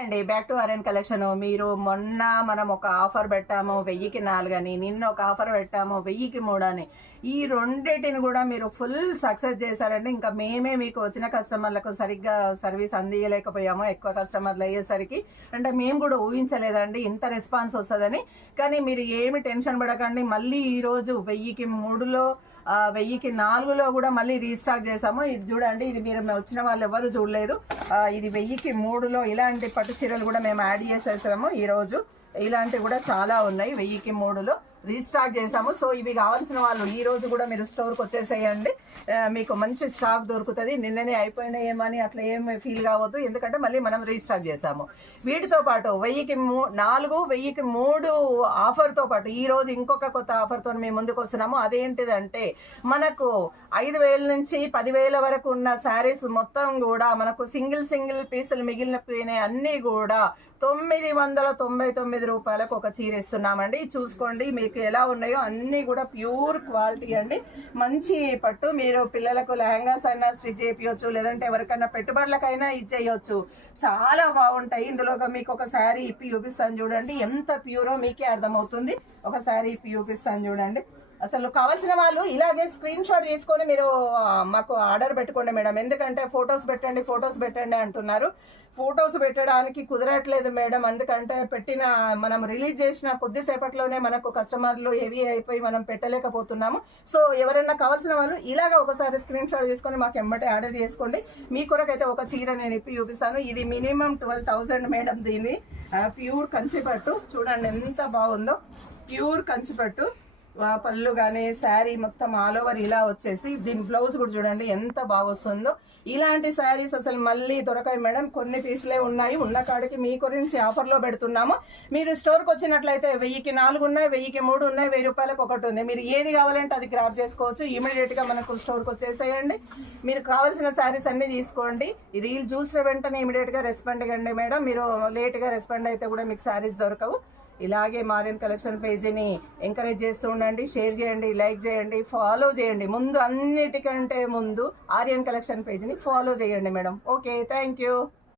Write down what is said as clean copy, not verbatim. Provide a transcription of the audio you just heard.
అండి back to RN collection. మీరు మొన్న మనం ఒక ఆఫర్ పెట్టాము 1000కి 4 అని, నిన్న ఒక ఆఫర్ పెట్టాము 1000కి 3 అని. ఈ రెండింటిని కూడా మీరు ఫుల్ సక్సెస్ చేశారండి. ఇంకా మేమే మీకు వచ్చిన కస్టమర్లకు సరిగ్గా సర్వీస్ అందియలేకపోయాము. ఎక్కువ కస్టమర్లు అయ్యేసరికి అంటే మేము కూడా ఊహించలేదండి ఇంత రెస్పాన్స్ వస్తుందని. కానీ మీరు ఏమి టెన్షన్ పడకండి. మళ్ళీ ఈరోజు 1000కి 3లో 1000కి 4లో కూడా మళ్ళీ రీస్టాక్ చేసాము. ఇది చూడండి, ఇది మీరు వచ్చిన వాళ్ళు ఎవరు చూడలేదు. ఇది 1000కి 3లో ఇలాంటి పట్టు చీరలు కూడా మేము యాడ్ చేసేసాము. ఈరోజు ఇలాంటివి కూడా చాలా ఉన్నాయి. 1000కి 3లో రీస్టాక్ చేసాము. సో ఇవి కావాల్సిన వాళ్ళు ఈ రోజు కూడా మీరు స్టోర్కి వచ్చేసేయండి. మీకు మంచి స్టాక్ దొరుకుతుంది. నిన్ననే అయిపోయినాయేమని అట్లా ఏమి ఫీల్ కావద్దు, ఎందుకంటే మళ్ళీ మనం రీస్టాక్ చేసాము. వీటితో పాటు 1000కి 4 1000కి 3 ఆఫర్తో పాటు ఈ రోజు ఇంకొక కొత్త ఆఫర్తో మేము ముందుకు వస్తున్నాము. అదేంటిదంటే మనకు 5000 నుంచి 10,000 వరకు ఉన్న శారీస్ మొత్తం కూడా మనకు సింగిల్ పీసులు మిగిలిన అన్నీ కూడా 999 రూపాయలకు ఒక చీర ఇస్తున్నామండి. చూసుకోండి మీకు ఎలా ఉన్నాయో అన్నీ కూడా ప్యూర్ క్వాలిటీ అండి. మంచి పట్టు. మీరు పిల్లలకు లెహంగాస్ అయినా స్టిచ్ చేయొచ్చు, లేదంటే ఎవరికైనా పెట్టుబడులకైనా ఇచ్చేయచ్చు. చాలా బాగుంటాయి. ఇందులో మీకు ఒక శారీ ఇప్పి చూపిస్తాను చూడండి, ఎంత ప్యూరో మీకే అర్థమవుతుంది. ఒక శారీ ఇప్పి చూపిస్తాను చూడండి. అసలు కావాల్సిన వాళ్ళు ఇలాగే స్క్రీన్ షాట్ తీసుకొని మీరు మాకు ఆర్డర్ పెట్టుకోండి మేడం. ఎందుకంటే ఫొటోస్ పెట్టండి అంటున్నారు. ఫొటోస్ పెట్టడానికి కుదరట్లేదు మేడం, ఎందుకంటే మనం రిలీజ్ చేసిన కొద్దిసేపట్లోనే మనకు కస్టమర్లు హెవీ అయిపోయి మనం పెట్టలేకపోతున్నాము. సో ఎవరైనా కావాల్సిన వాళ్ళు ఇలాగ ఒకసారి స్క్రీన్ షాట్ తీసుకొని మాకు ఎమ్మటే ఆర్డర్ చేసుకోండి. మీ కొరకైతే ఒక చీర నేను ఇప్పి చూపిస్తాను. ఇది మినిమం 12,000 మేడం. దీన్ని ప్యూర్ కంచిపట్టు చూడండి ఎంత బాగుందో. ప్యూర్ కంచిపట్టు పళ్ళు కానీ శారీ మొత్తం ఆల్ ఓవర్ ఇలా వచ్చేసి దీని బ్లౌజ్ కూడా చూడండి ఎంత బాగా వస్తుందో. ఇలాంటి శారీస్ అసలు మళ్ళీ దొరకాయి మేడం. కొన్ని పీసులే ఉన్నాయి. ఉన్న కాడికి మీ గురించి ఆఫర్లో పెడుతున్నాము. మీరు స్టోర్కి వచ్చినట్లయితే 1000కి 4 ఉన్నాయి, 1000కి 3 ఉన్నాయి, 1000 రూపాయలకు ఒకటి ఉంది. మీరు ఏది కావాలంటే అది గ్రాప్ చేసుకోవచ్చు. ఇమీడియట్గా మనకు స్టోర్కి వచ్చేసేయండి. మీరు కావాల్సిన శారీస్ అన్ని తీసుకోండి. ఈ రీల్ చూసిన వెంటనే ఇమీడియట్గా రెస్పాండ్ అవ్వండి మేడం. మీరు లేట్గా రెస్పాండ్ అయితే కూడా మీకు శారీస్ దొరకవు. ఇలాగే ఆర్యన్ కలెక్షన్ పేజీని ఎంకరేజ్ చేస్తూ ఉండండి. షేర్ చేయండి, లైక్ చేయండి, ఫాలో చేయండి. అన్నిటికంటే ముందు ఆర్యన్ కలెక్షన్ పేజీని ఫాలో చేయండి మేడం. Okay, thank you.